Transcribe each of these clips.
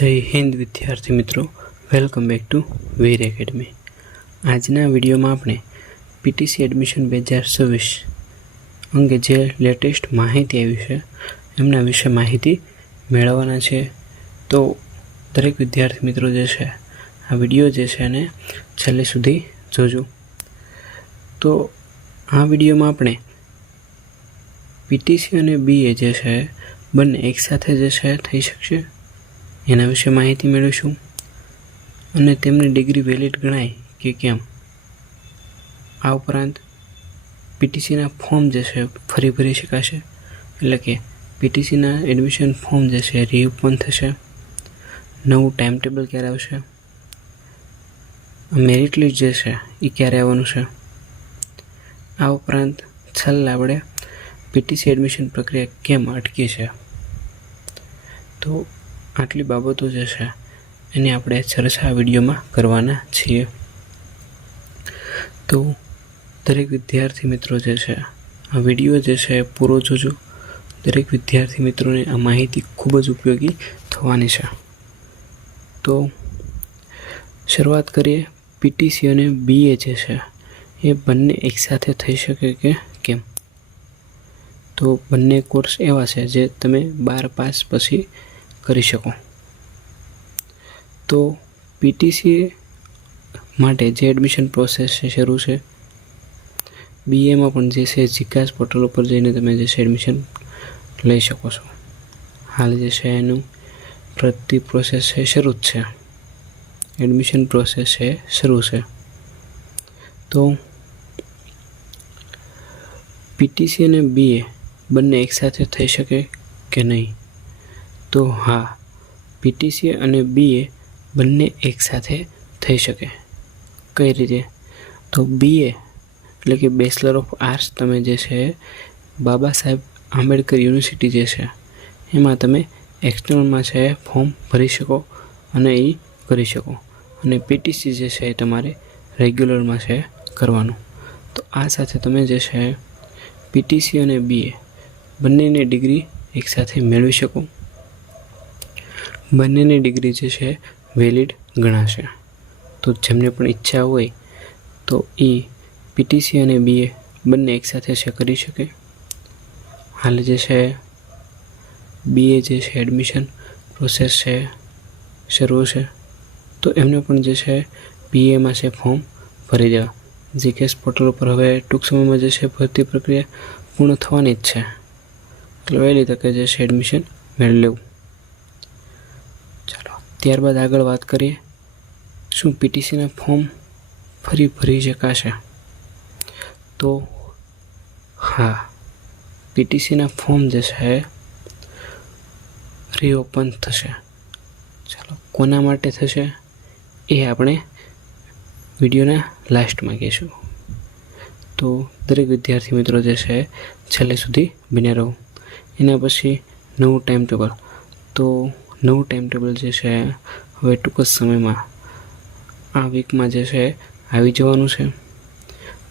જય હિન્દ વિદ્યાર્થી મિત્રો, welcome back to Veer academy. આજના વિડીયોમાં આપણે પીટીસી એડમિશન 2026 અંગે જે લેટેસ્ટ માહિતી આવી છે એમના વિશે માહિતી મેળવવાના છે. તો દરેક વિદ્યાર્થી મિત્રો જે છે આ વિડીયો જે છે એને છેલ્લે સુધી જોજો. તો આ વિડીયોમાં આપણે પીટીસી અને બીએ જે છે બંને એકસાથે જે છે થઈ શકશે એના વિશે માહિતી મેળવીશું અને તેમની ડિગ્રી વેલિડ ગણાય કે કેમ. આ ઉપરાંત પીટીસીના ફોર્મ જે છે ફરી ભરી શકાશે, એટલે કે પીટીસીના એડમિશન ફોર્મ જે છે રીઓપન થશે, નવું ટાઈમ ટેબલ ક્યારે આવશે, મેરિટ લિસ્ટ જે છે એ ક્યારે આવવાનું છે. આ ઉપરાંત છેલ્લે આપણે પીટીસી એડમિશન પ્રક્રિયા કેમ અટકી છે. તો આટલી બાબતો જે છે એની આપણે ચર્ચા આ વિડીયોમાં કરવાના છીએ. તો દરેક વિદ્યાર્થી મિત્રો જે છે આ વિડીયો જે છે પૂરો જોજો. દરેક વિદ્યાર્થી મિત્રોને આ માહિતી ખૂબ જ ઉપયોગી થવાની છે. તો શરૂઆત કરીએ. પીટીસી અને બીએ જે છે એ બંને એકસાથે થઈ શકે કે કેમ. તો બંને કોર્સ એવા છે જે તમે 12 પાસ પછી કરી શકો. તો પીટીસી માટે જે એડમિશન પ્રોસેસ છે શરૂ છે. બીએમાં પણ જે છે જીકાસ પોર્ટલ ઉપર જઈને તમે જે છે એડમિશન લઈ શકો છો. હાલ જે છે એનું પ્રતિ પ્રોસેસ છે શરૂ જ છે, એડમિશન પ્રોસેસ છે શરૂ છે. તો પીટીસી અને બીએ બંને એકસાથે થઈ શકે કે નહીં. તો હા, પીટીસી અને બીએ બંને એકસાથે થઈ શકે. કઈ રીતે? તો બીએ એટલે કે બેચલર ઓફ આર્ટ્સ તમે જે છે બાબા સાહેબ આંબેડકર યુનિવર્સિટી જે છે એમાં તમે એક્સટર્નલમાં છે ફોર્મ ભરી શકો અને એ કરી શકો. અને પીટીસી જે છે એ તમારે રેગ્યુલરમાં છે કરવાનું. તો આ સાથે તમે જે છે પીટીસી અને બીએ બંનેની ડિગ્રી એકસાથે મેળવી શકો. બંનેની ડિગ્રી જે છે વેલિડ ગણાશે. તો જેમને પણ ઈચ્છા હોય તો એ પીટીસી અને બીએ બંને એકસાથે છે કરી શકે. હાલ જે છે બીએ જે છે એડમિશન પ્રોસેસ છે શરૂ છે. તો એમને પણ જે છે બીએમાં છે ફોર્મ ભરી દેવા. જીકેએસ પોર્ટલ ઉપર હવે ટૂંક સમયમાં જે છે ભરતી પ્રક્રિયા પૂર્ણ થવાની જ છે, એટલે વહેલી તકે જે છે એડમિશન મેળવી લેવું. ચાલો ત્યારબાદ આગળ વાત કરીએ. શું પીટીસીના ફોર્મ ફરી ભરી શકાશે? તો હા, પીટીસીના ફોર્મ જે છે રીઓપન થશે. ચાલો કોના માટે થશે એ આપણે વિડીયોના લાસ્ટમાં કહીશું. તો દરેક વિદ્યાર્થી મિત્રો જે છે છેલ્લે સુધી બન્યા રહો. એના પછી નવું ટાઈમ ટેબલ. તો નવું ટાઈમ ટેબલ જે છે હવે ટૂંક જ સમયમાં આ વીકમાં જે છે આવી જવાનું છે.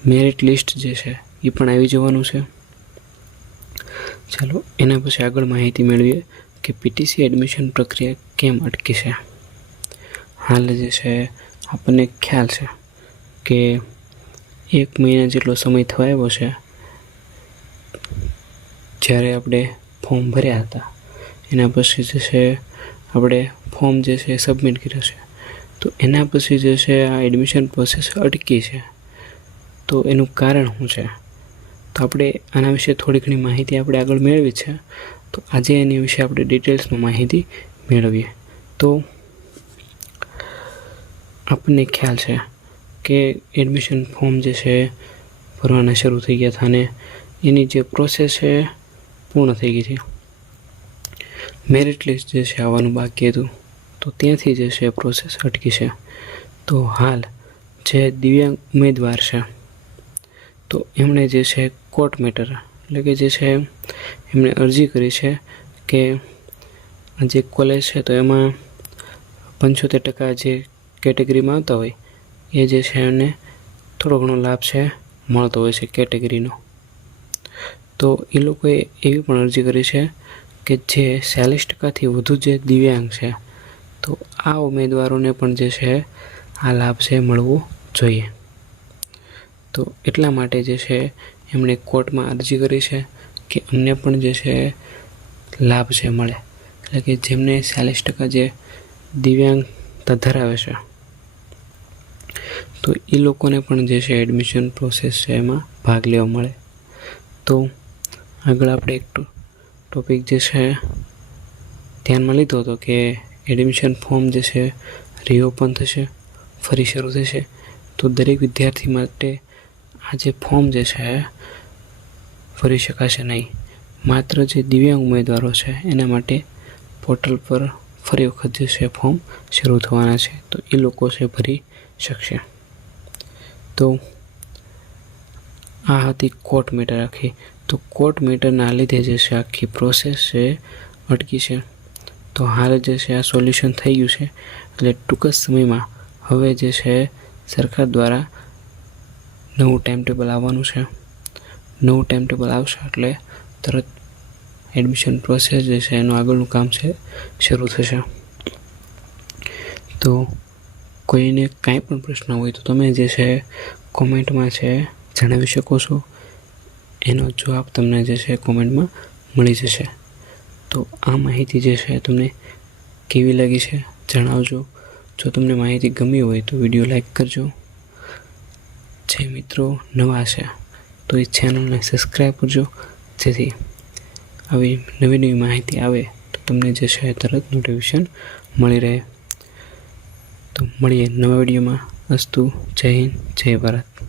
મેરિટ લિસ્ટ જે છે એ પણ આવી જવાનું છે. ચાલો એના પછી આગળ માહિતી મેળવીએ કે પીટીસી એડમિશન પ્રક્રિયા કેમ અટકી છે. હાલ જે છે આપણને ખ્યાલ છે કે 1 મહિના જેટલો સમય થવા આવ્યો છે જ્યારે આપણે ફોર્મ ભર્યા હતા. એના પછી જે છે આપણે ફોર્મ જે છે સબમિટ કર્યા છે. તો એના પછી જે છે આ એડમિશન પ્રોસેસ અટકી છે. તો એનું કારણ શું છે? તો આપણે આના વિશે થોડી ઘણી માહિતી આપણે આગળ મેળવી છે. તો આજે એની વિશે આપણે ડિટેલ્સમાં માહિતી મેળવીએ. તો આપણને ખ્યાલ છે કે એડમિશન ફોર્મ જે છે ભરવાના શરૂ થઈ ગયા હતા અને એની જે પ્રોસેસ છે પૂર્ણ થઈ ગઈ હતી. મેરિટ લિસ્ટ જે છે આવવાનું બાકી હતું, તો ત્યાંથી જે છે પ્રોસેસ અટકી છે. તો હાલ જે દિવ્યાંગ ઉમેદવાર છે તો એમણે જે છે કોર્ટ મેટર એટલે કે જે છે એમણે અરજી કરી છે કે જે કોલેજ છે તો એમાં 75% જે કેટેગરીમાં આવતા હોય એ જે છે એમને થોડો ઘણો લાભ છે મળતો હોય છે કેટેગરીનો. તો એ લોકોએ એવી પણ અરજી કરી છે કે જે 40% વધુ જે દિવ્યાંગ છે તો આ ઉમેદવારોને પણ જે છે આ લાભ છે મળવો જોઈએ. તો એટલા માટે જે છે એમણે કોર્ટમાં અરજી કરી છે કે અમને પણ જે છે લાભ છે મળે, એટલે કે જેમને 40% જે દિવ્યાંગતા ધરાવે છે તો એ લોકોને પણ જે છે એડમિશન પ્રોસેસ છે એમાં ભાગ લેવા મળે. તો આગળ આપણે એક ટોપિક જે છે ધ્યાનમાં લીધો હતો કે એડમિશન ફોર્મ જે છે રીઓપન થશે, ફરી શરૂ થશે. તો દરેક વિદ્યાર્થી માટે આ જે ફોર્મ જે છે ફરી શકાશે નહીં. માત્ર જે દિવ્યાંગ ઉમેદવારો છે એના માટે પોર્ટલ પર ફરી વખત જે છે ફોર્મ શરૂ થવાના છે, તો એ લોકો છે ભરી શકશે. તો આ હતી કોર્ટ મેટર આખી. તો કોર્ટ મેટરના લીધે જે છે આખી પ્રોસેસ છે અટકી છે. તો હાલ જે છે આ સોલ્યુશન થઈ ગયું છે, એટલે ટૂંક જ સમયમાં હવે જે છે સરકાર દ્વારા નવું ટાઈમ ટેબલ આવવાનું છે. નવું ટાઈમ ટેબલ આવશે એટલે તરત એડમિશન પ્રોસેસ જે છે એનું આગળનું કામ છે શરૂ થશે. તો કોઈને કાંઈ પણ પ્રશ્ન હોય તો તમે જે છે કોમેન્ટમાં છે જણાવી શકો છો. એનો જવાબ તમને જે છે કોમેન્ટમાં મળી જશે. તો આ માહિતી જે છે તમને કેવી લાગી છે જણાવજો. જો તમને માહિતી ગમી હોય તો વિડીયો લાઈક કરજો. જે મિત્રો નવા છે તો એ ચેનલને સબસ્ક્રાઈબ કરજો, જેથી આવી નવી માહિતી આવે તો તમને જે છે તરત નોટિફિકેશન મળી રહે. તો મળીએ નવા વિડીયોમાં. અસ્તુ. જય હિન્દ, જય ભારત.